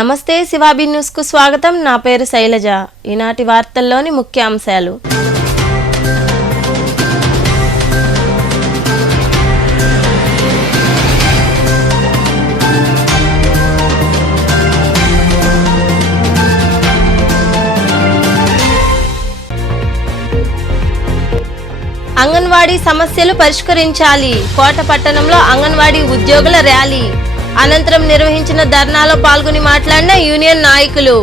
నమస్తే శివాబి న్యూస్ కు స్వాగతం. నా పేరు శైలజ. ఈనాటి వార్తల్లోని ముఖ్య అంశాలు. అంగన్వాడీ సమస్యలు పరిష్కరించాలి. కోట పట్టణంలో అంగన్వాడీ ఉద్యోగుల ర్యాలీ అనంతరం నిర్వహించిన ధర్నాలో పాల్గొని మాట్లాడిన యూనియన్ నాయకులు.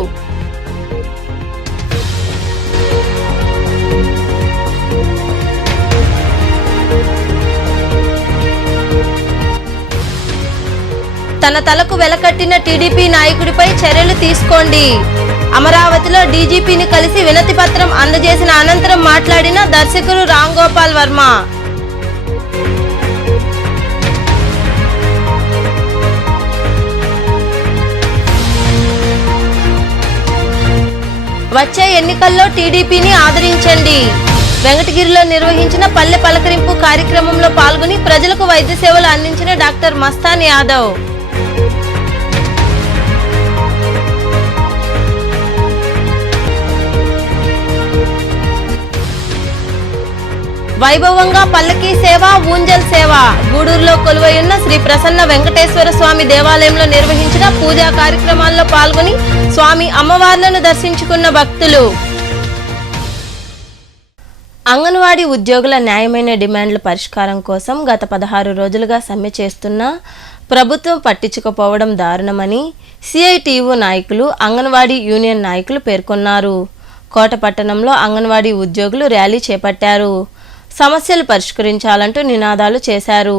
తన తలకు వెలకట్టిన టీడీపీ నాయకుడిపై చర్యలు తీసుకోండి. అమరావతిలో డీజీపీని కలిసి వినతి పత్రం అందజేసిన అనంతరం మాట్లాడిన దర్శకుడు రామ్ గోపాల్ వర్మ. వచ్చే ఎన్నికల్లో టీడీపీని ఆదరించండి. వెంకటగిరిలో నిర్వహించిన పల్లె పలకరింపు కార్యక్రమంలో పాల్గొని ప్రజలకు వైద్య సేవలు అందించిన డాక్టర్ మస్తాన్ యాదవ్. వైభవంగా పల్లకీ సేవ, ఊంజల్ సేవ. గూడూరులో కొలువైయున్న శ్రీ ప్రసన్న వెంకటేశ్వర స్వామి దేవాలయంలో నిర్వహించిన పూజా కార్యక్రమాల్లో పాల్గొని స్వామి అమ్మవార్లను దర్శించుకున్న భక్తులు. అంగన్వాడీ ఉద్యోగుల న్యాయమైన డిమాండ్ల పరిష్కారం కోసం గత 16 రోజులుగా సమ్మె చేస్తున్న ప్రభుత్వం పట్టించుకోపోవడం దారుణమని సిఐటియు నాయకులు, అంగన్వాడీ యూనియన్ నాయకులు పేర్కొన్నారు. కోట పట్టణంలో అంగన్వాడీ ఉద్యోగులు ర్యాలీ చేపట్టారు. సమస్యలు పరిష్కరించాలంటూ నినాదాలు చేశారు.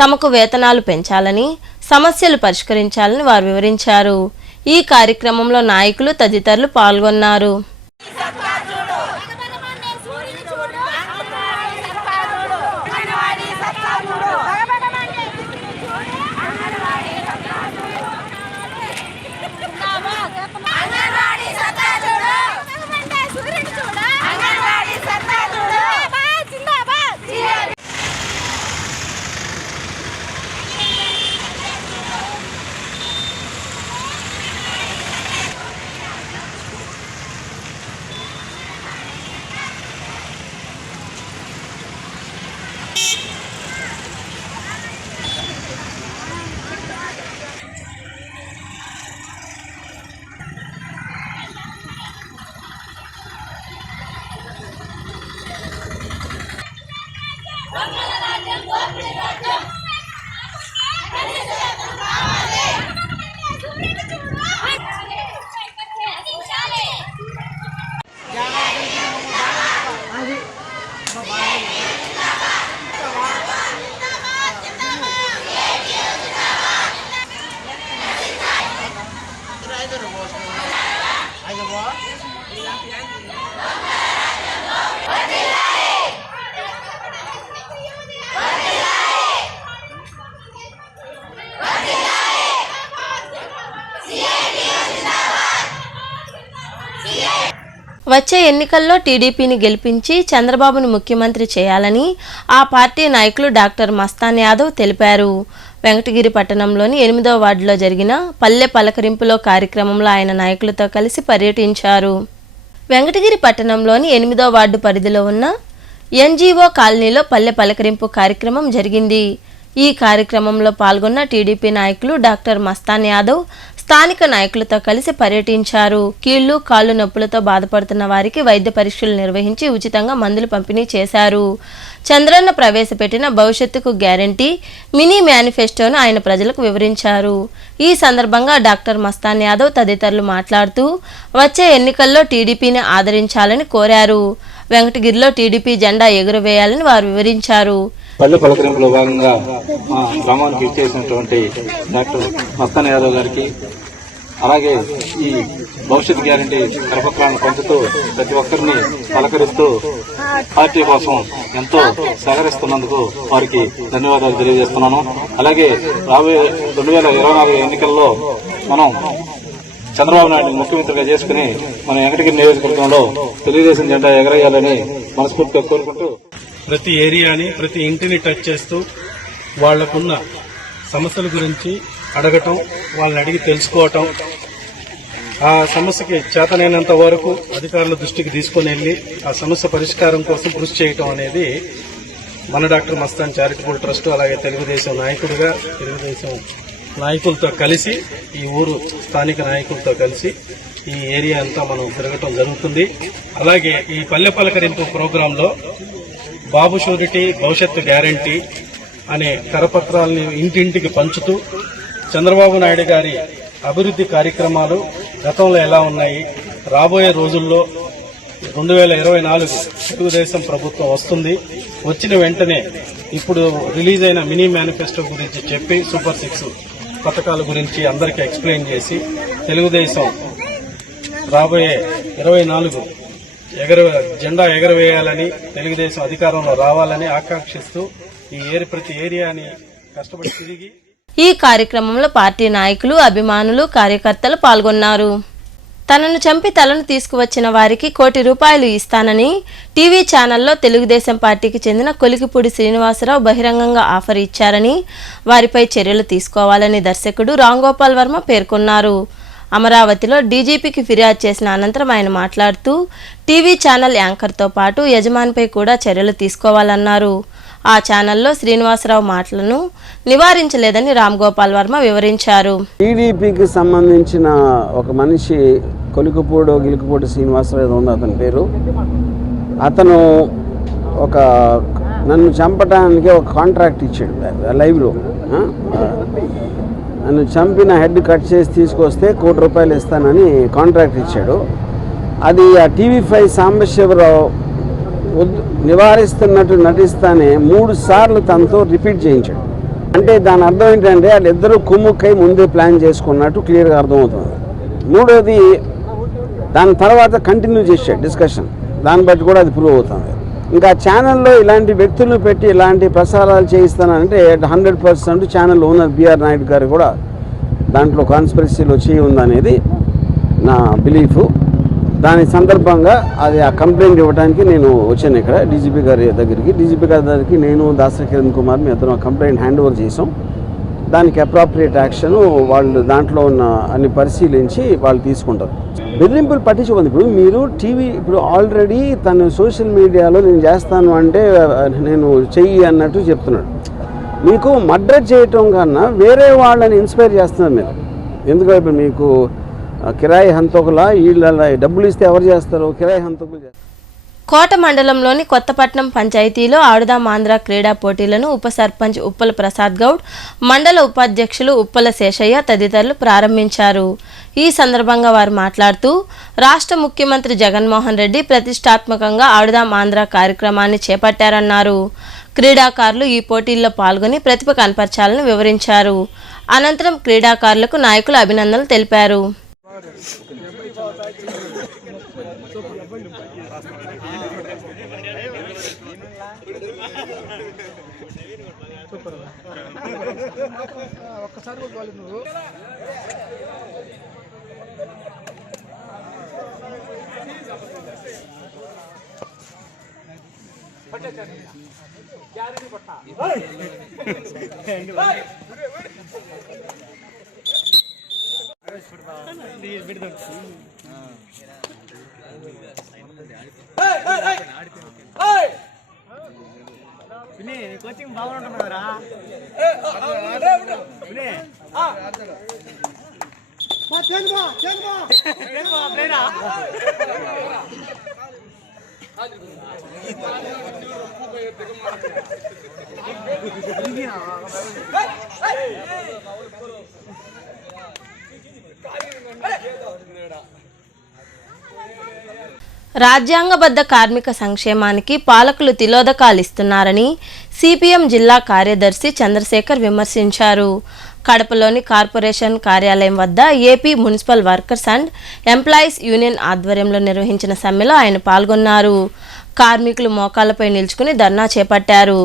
తమకు వేతనాలు పెంచాలని, సమస్యలు పరిష్కరించాలని వారు వివరించారు. ఈ కార్యక్రమంలో నాయకులు తదితరులు పాల్గొన్నారు. వచ్చే ఎన్నికల్లో టీడీపీని గెలిపించి చంద్రబాబును ముఖ్యమంత్రి చేయాలని ఆ పార్టీ నాయకులు డాక్టర్ మస్తాన్ యాదవ్ తెలిపారు. వెంకటగిరి పట్టణంలోని 8వ వార్డులో జరిగిన పల్లె పలకరింపులో కార్యక్రమంలో ఆయన నాయకులతో కలిసి పర్యటించారు. వెంకటగిరి పట్టణంలోని 8వ వార్డు పరిధిలో ఉన్న ఎన్జీఓ కాలనీలో పల్లె పలకరింపు కార్యక్రమం జరిగింది. ఈ కార్యక్రమంలో పాల్గొన్న టీడీపీ నాయకులు డాక్టర్ మస్తాన్ యాదవ్ స్థానిక నాయకులతో కలిసి పర్యటించారు. కీళ్లు, కాళ్ళు నొప్పులతో బాధపడుతున్న వారికి వైద్య పరీక్షలు నిర్వహించి ఉచితంగా మందులు పంపిణీ చేశారు. చంద్రన్న ప్రవేశపెట్టిన భవిష్యత్తుకు గ్యారంటీ మినీ మేనిఫెస్టోను ఆయన ప్రజలకు వివరించారు. ఈ సందర్భంగా డాక్టర్ మస్తాన్ యాదవ్ తదితరులు మాట్లాడుతూ వచ్చే ఎన్నికల్లో టీడీపీని ఆదరించాలని కోరారు. వెంకటగిరిలో టీడీపీ జెండా ఎగురవేయాలని వారు వివరించారు. పల్లె పలకరింపులో భాగంగా మా గ్రామానికి ఇచ్చేసినటువంటి డాక్టర్ మస్తాన్ యాదవ్ గారికి, అలాగే ఈ భవిష్యత్ గ్యారంటీ కరపత్రాలను పంచుతూ ప్రతి ఒక్కరిని పలకరిస్తూ పార్టీ కోసం ఎంతో సహకరిస్తున్నందుకు వారికి ధన్యవాదాలు తెలియజేస్తున్నాను. అలాగే రాబోయే 2024 ఎన్నికల్లో మనం చంద్రబాబు నాయుడు ముఖ్యమంత్రిగా చేసుకుని మన వెంకటగిరి నియోజకవర్గంలో తెలుగుదేశం జెండా ఎగరేయాలని మనస్ఫూర్తిగా కోరుకుంటూ ప్రతి ఏరియాని, ప్రతి ఇంటిని టచ్ చేస్తూ వాళ్లకున్న సమస్యల గురించి అడగటం, వాళ్ళని అడిగి తెలుసుకోవటం, ఆ సమస్యకి చేతనైనంత వరకు అధికారుల దృష్టికి తీసుకుని వెళ్లి ఆ సమస్య పరిష్కారం కోసం కృషి చేయటం అనేది మన డాక్టర్ మస్తాన్ చారిటబుల్ ట్రస్ట్ అలాగే తెలుగుదేశం నాయకుడిగా తెలుగుదేశం నాయకులతో కలిసి ఈ ఊరు స్థానిక నాయకులతో కలిసి ఈ ఏరియా అంతా మనం తిరగటం జరుగుతుంది. అలాగే ఈ పల్లె పలకరింపు ప్రోగ్రాంలో బాబు షూరిటీ భవిష్యత్తు గ్యారంటీ అనే కరపత్రాలని ఇంటింటికి పంచుతూ చంద్రబాబు నాయుడు గారి అభివృద్ధి కార్యక్రమాలు గతంలో ఎలా ఉన్నాయి, రాబోయే రోజుల్లో 2024 తెలుగుదేశం ప్రభుత్వం వస్తుంది, వచ్చిన వెంటనే ఇప్పుడు రిలీజ్ అయిన మినీ మేనిఫెస్టో గురించి చెప్పి సూపర్ 6 పథకాల గురించి అందరికీ ఎక్స్ప్లెయిన్ చేసి తెలుగుదేశం రాబోయే 24 జెండా ఎగరవేయాలని తెలుగుదేశం అధికారంలో రావాలని ఆకాంక్షిస్తూ ప్రతి ఏరియాని కష్టపడి తిరిగి ఈ కార్యక్రమంలో పార్టీ నాయకులు, అభిమానులు, కార్యకర్తలు పాల్గొన్నారు. తనను చంపి తలను తీసుకువచ్చిన వారికి ₹1 కోటి ఇస్తానని టీవీ ఛానల్లో తెలుగుదేశం పార్టీకి చెందిన కొలికిపూడి శ్రీనివాసరావు బహిరంగంగా ఆఫర్ ఇచ్చారని, వారిపై చర్యలు తీసుకోవాలని దర్శకుడు రామ్ గోపాల్ వర్మ పేర్కొన్నారు. అమరావతిలో డీజీపీకి ఫిర్యాదు చేసిన అనంతరం ఆయన మాట్లాడుతూ టీవీ ఛానల్ యాంకర్తో పాటు యజమానిపై కూడా చర్యలు తీసుకోవాలన్నారు. ఆ ఛానల్లో శ్రీనివాసరావు మాటలను నివారించలేదని రామ్ గోపాల్ వర్మ వివరించారు. టీడీపీకి సంబంధించిన ఒక మనిషి గిలికిపూడి శ్రీనివాసరావు ఏదో ఉంది అతని పేరు. అతను నన్ను చంపడానికి ఒక కాంట్రాక్ట్ ఇచ్చాడు లైవ్లో. నన్ను చంపిన హెడ్ కట్ చేసి తీసుకొస్తే ₹1 కోటి ఇస్తానని కాంట్రాక్ట్ ఇచ్చాడు. అది ఆ TV5 సాంబశివరావు నివారిస్తున్నట్టు నటిస్తానే 3 సార్లు తనతో రిపీట్ చేయించాడు. అంటే దాని అర్థం ఏంటంటే వాళ్ళిద్దరూ కుమ్ముక్కై ముందే ప్లాన్ చేసుకున్నట్టు క్లియర్గా అర్థమవుతుంది. మూడోది దాని తర్వాత కంటిన్యూ చేశాడు డిస్కషన్, దాన్ని బట్టి కూడా అది ప్రూవ్ అవుతుంది. ఇంకా ఛానల్లో ఇలాంటి వ్యక్తులను పెట్టి ఇలాంటి ప్రసారాలు చేయిస్తానంటే 100% ఛానల్ ఓనర్ బిఆర్ నాయుడు గారు కూడా దాంట్లో కాన్స్పిరసీలో చేయి ఉందనేది నా బిలీఫ్. దాని సందర్భంగా అది ఆ కంప్లైంట్ ఇవ్వడానికి నేను వచ్చాను ఇక్కడ డీజీపీ గారి దగ్గరికి. నేను దాసరి కిరణ్ కుమార్ మీ ఇద్దరం కంప్లైంట్ హ్యాండ్ ఓవర్ చేసాం. దానికి అప్రాప్రియేట్ యాక్షన్ వాళ్ళు దాంట్లో ఉన్న అన్ని పరిశీలించి వాళ్ళు తీసుకుంటారు. బెదిరింపులు పట్టించుకోండి. ఇప్పుడు ఆల్రెడీ తను సోషల్ మీడియాలో నేను చేస్తాను అంటే నేను చెయ్యి అన్నట్టు చెప్తున్నాడు. మీకు మర్డర్ చేయటం కన్నా వేరే వాళ్ళని ఇన్స్పైర్ చేస్తున్నారు మీరు. ఎందుకంటే ఇప్పుడు మీకు కిరాయి హంతకుల వీళ్ళ డబ్బులు ఇస్తే ఎవరు చేస్తారు? కిరాయి హంతకులు చేస్తారు. కోట మండలంలోని కొత్తపట్నం పంచాయతీలో ఆడుదాం ఆంధ్ర క్రీడా పోటీలను ఉప సర్పంచ్ ఉప్పల ప్రసాద్ గౌడ్, మండల ఉపాధ్యక్షులు ఉప్పల శేషయ్య తదితరులు ప్రారంభించారు. ఈ సందర్భంగా వారు మాట్లాడుతూ రాష్ట్ర ముఖ్యమంత్రి జగన్మోహన్ రెడ్డి ప్రతిష్టాత్మకంగా ఆడుదాం ఆంధ్ర కార్యక్రమాన్ని చేపట్టారన్నారు. క్రీడాకారులు ఈ పోటీల్లో పాల్గొని ప్రతిభ కనపరచాలని వివరించారు. అనంతరం క్రీడాకారులకు నాయకులు అభినందనలు తెలిపారు. కోచింగ్ బాగుంటున్నారా? రాజ్యాంగబద్ధ కార్మిక సంక్షేమానికి పాలకులు తిలోదకాలు ఇస్తున్నారని సిపిఎం జిల్లా కార్యదర్శి చంద్రశేఖర్ విమర్శించారు. కడపలోని కార్పొరేషన్ కార్యాలయం వద్ద AP municipal workers and employees union ఆధ్వర్యంలో నిర్వహించిన సమ్మెలో ఆయన పాల్గొన్నారు. కార్మికులు మోకాళ్లపై నిల్చుకుని ధర్నా చేపట్టారు.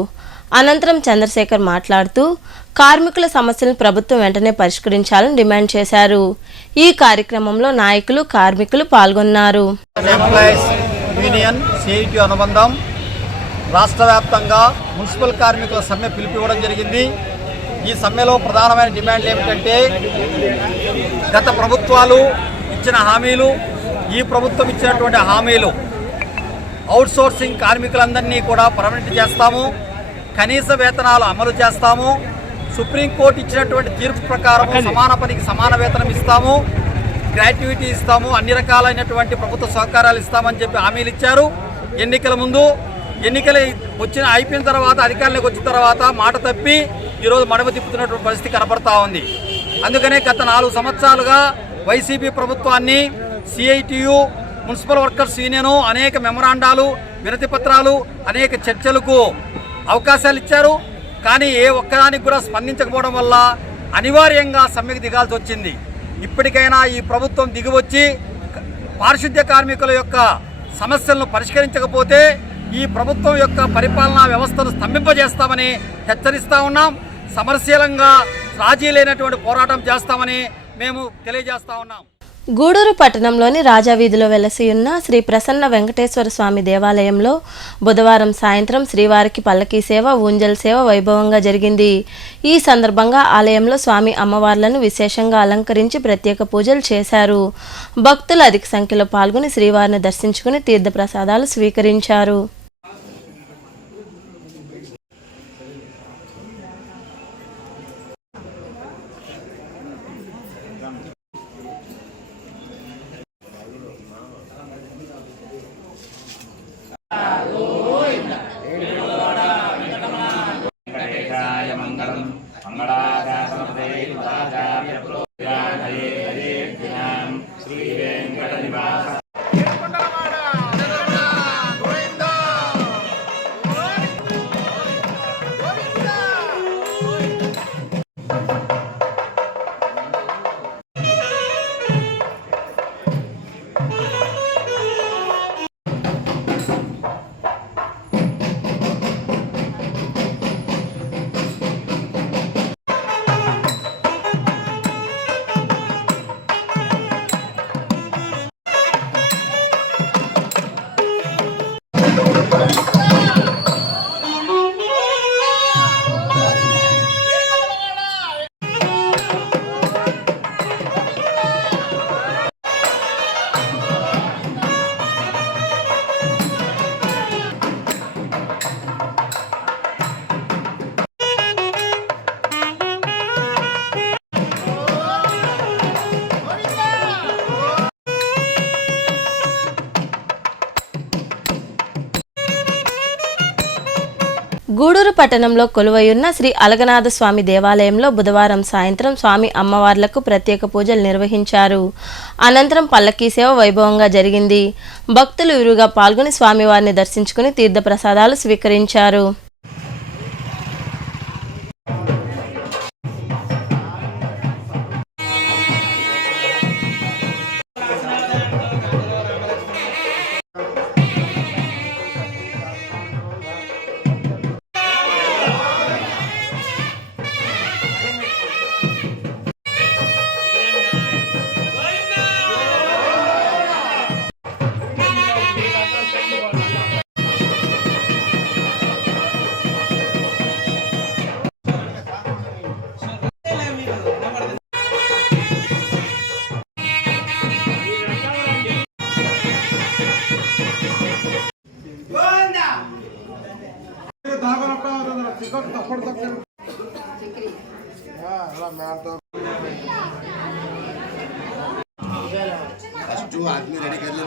అనంతరం చంద్రశేఖర్ మాట్లాడుతూ కార్మికుల సమస్యలను ప్రభుత్వం వెంటనే పరిష్కరించాలని డిమాండ్ చేశారు. ఈ కార్యక్రమంలో నాయకులు, కార్మికులు పాల్గొన్నారు. ఎంప్లాయీస్ యూనియన్ సిఐటి అనుబంధం రాష్ట్ర వ్యాప్తంగా మున్సిపల్ కార్మికుల సమ్మె పిలిపివ్వడం జరిగింది. ఈ సమ్మెలో ప్రధానమైన డిమాండ్లు ఏమిటంటే గత ప్రభుత్వాలు ఇచ్చిన హామీలు, ఈ ప్రభుత్వం ఇచ్చినటువంటి హామీలు, అవుట్సోర్సింగ్ కార్మికులందరినీ కూడా పర్మనెంట్ చేస్తాము, కనీస వేతనాలు అమలు చేస్తాము, సుప్రీంకోర్టు ఇచ్చినటువంటి తీర్పు ప్రకారం సమాన పనికి సమాన వేతనం ఇస్తాము, గ్రాట్యుటీ ఇస్తాము, అన్ని రకాలైనటువంటి ప్రభుత్వ సహకారాలు ఇస్తామని చెప్పి హామీలు ఇచ్చారు. ఎన్నికల ముందు ఎన్నికలు అయిపోయిన తర్వాత అధికారంలోకి వచ్చిన తర్వాత మాట తప్పి ఈరోజు మడమ తిప్పుతున్నటువంటి పరిస్థితి కనబడతా ఉంది. అందుకనే గత 4 సంవత్సరాలుగా వైసీపీ ప్రభుత్వాన్ని సిఐటియు, మున్సిపల్ వర్కర్స్ యూనియన్ అనేక మెమరాండాలు, వినతి పత్రాలు, అనేక చర్చలకు అవకాశాలు ఇచ్చారు. కానీ ఏ ఒక్కదానికి కూడా స్పందించకపోవడం వల్ల అనివార్యంగా సమ్మెకు దిగాల్సి వచ్చింది. ఇప్పటికైనా ఈ ప్రభుత్వం దిగివచ్చి పారిశుద్ధ్య కార్మికుల యొక్క సమస్యలను పరిష్కరించకపోతే ఈ ప్రభుత్వం యొక్క పరిపాలనా వ్యవస్థను స్తంభింపజేస్తామని హెచ్చరిస్తా ఉన్నాం. సమరశీలంగా రాజీ లేనటువంటి పోరాటం చేస్తామని మేము తెలియజేస్తా ఉన్నాం. గూడూరు పట్టణంలోని రాజావీధిలో వెలసి ఉన్న శ్రీ ప్రసన్న వెంకటేశ్వర స్వామి దేవాలయంలో బుధవారం సాయంత్రం శ్రీవారికి పల్లకీ సేవ, ఊంజల్ సేవ వైభవంగా జరిగింది. ఈ సందర్భంగా ఆలయంలో స్వామి అమ్మవార్లను విశేషంగా అలంకరించి ప్రత్యేక పూజలు చేశారు. భక్తులు అధిక సంఖ్యలో పాల్గొని శ్రీవారిని దర్శించుకుని తీర్థప్రసాదాలు స్వీకరించారు. గూడూరు పట్టణంలో కొలువైయున్న శ్రీ అలగనాథ స్వామి దేవాలయంలో బుధవారం సాయంత్రం స్వామి అమ్మవార్లకు ప్రత్యేక పూజలు నిర్వహించారు. అనంతరం పల్లకీ సేవ వైభవంగా జరిగింది. భక్తులు విరివిగా పాల్గొని స్వామివారిని దర్శించుకుని తీర్థప్రసాదాలు స్వీకరించారు. आदमी रेडी कर ले।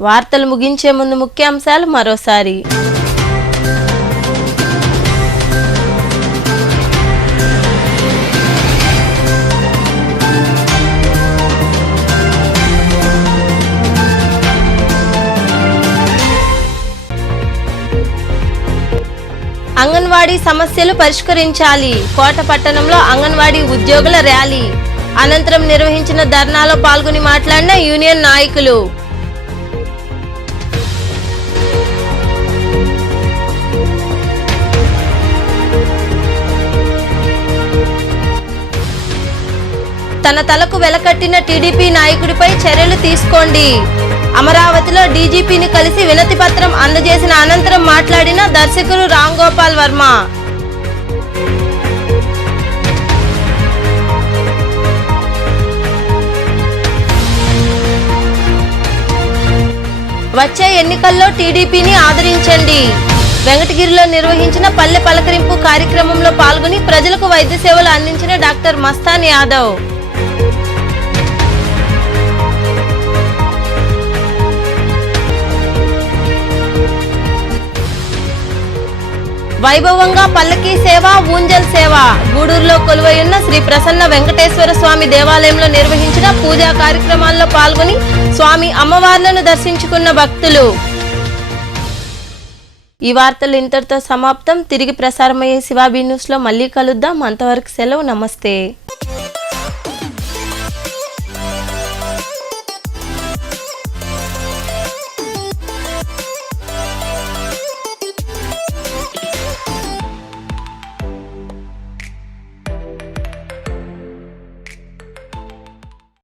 వార్తలు ముగించే ముందు ముఖ్యాంశాలు మరోసారి. అంగన్వాడీ సమస్యలు పరిష్కరించాలి. కోట పట్టణంలో అంగన్వాడీ ఉద్యోగుల ర్యాలీ అనంతరం నిర్వహించిన ధర్నాలో పాల్గొని మాట్లాడిన యూనియన్ నాయకులు. తన తలకు వెలకట్టిన టీడీపీ నాయకుడిపై చర్యలు తీసుకోండి. అమరావతిలో డీజీపీని కలిసి వినతి పత్రం అందజేసిన అనంతరం మాట్లాడిన దర్శకుడు రామ్ గోపాల్ వర్మ. వచ్చే ఎన్నికల్లో టీడీపీని ఆదరించండి. వెంకటగిరిలో నిర్వహించిన పల్లె పలకరింపు కార్యక్రమంలో పాల్గొని ప్రజలకు వైద్య సేవలు అందించిన డాక్టర్ మస్తాన్ యాదవ్. వైభవంగా పల్లకీ సేవ, ఊంజల్ సేవ. గూడూరులో కొలువైయున్న శ్రీ ప్రసన్న వెంకటేశ్వర స్వామి దేవాలయంలో నిర్వహించిన పూజా కార్యక్రమాల్లో పాల్గొని స్వామి అమ్మవార్లను దర్శించుకున్న భక్తులు. ఈ వార్తలు ఇంతటితో సమాప్తం. తిరిగి ప్రసారమయ్యే శివాబీ న్యూస్లో మళ్ళీ కలుద్దాం. అంతవరకు సెలవు. నమస్తే.